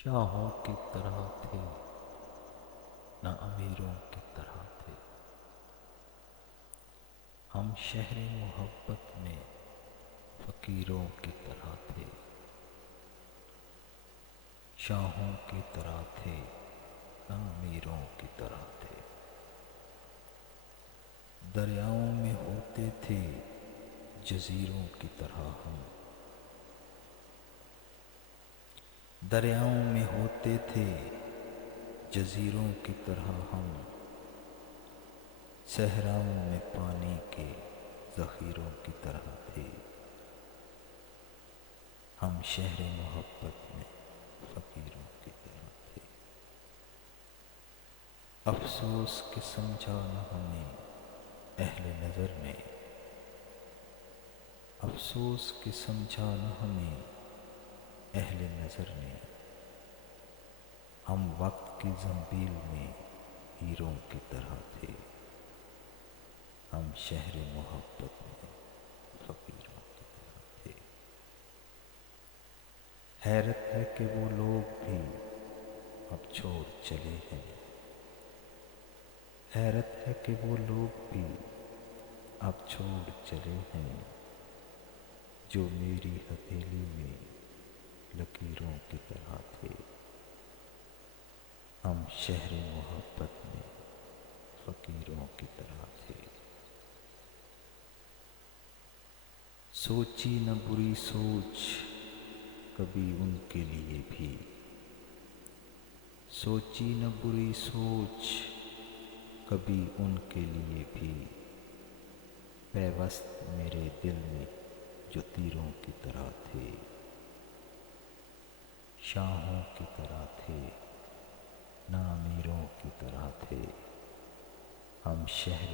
شاہوں کی طرح تھے نہ امیروں کی طرح تھے، ہم شہر محبت میں فقیروں کی طرح تھے۔ شاہوں کی طرح تھے نہ امیروں کی طرح تھے، دریاؤں میں ہوتے تھے جزیروں کی طرح ہم، دریاؤں میں ہوتے تھے جزیروں کی طرح ہم، صحراؤں میں پانی کے ذخیروں کی طرح تھے، ہم شہر محبت میں فقیروں کی طرح تھے۔ افسوس کہ سمجھا نہ ہمیں اہل نظر نے، افسوس کہ سمجھا نہ ہمیں اہل نظر نے، ہم وقت کی زنبیل میں ہیروں کی طرح تھے، ہم شہر محبت میں فقیروں کی طرح تھے۔ حیرت ہے کہ وہ لوگ بھی اب چھوڑ چلے ہیں، حیرت ہے کہ وہ لوگ بھی اب چھوڑ چلے ہیں، جو میری ہتھیلی میں لکیروں کی طرح تھے، ہم شہر محبت میں فقیروں کی طرح تھے۔ سوچی نہ بری سوچ کبھی ان کے لیے بھی، سوچی نہ بری سوچ کبھی ان کے لیے بھی، پیوست میرے دل میں جو تیروں کی طرح تھے، شاہوں کی طرح تھے نہ امیروں کی طرح تھے، ہم شہر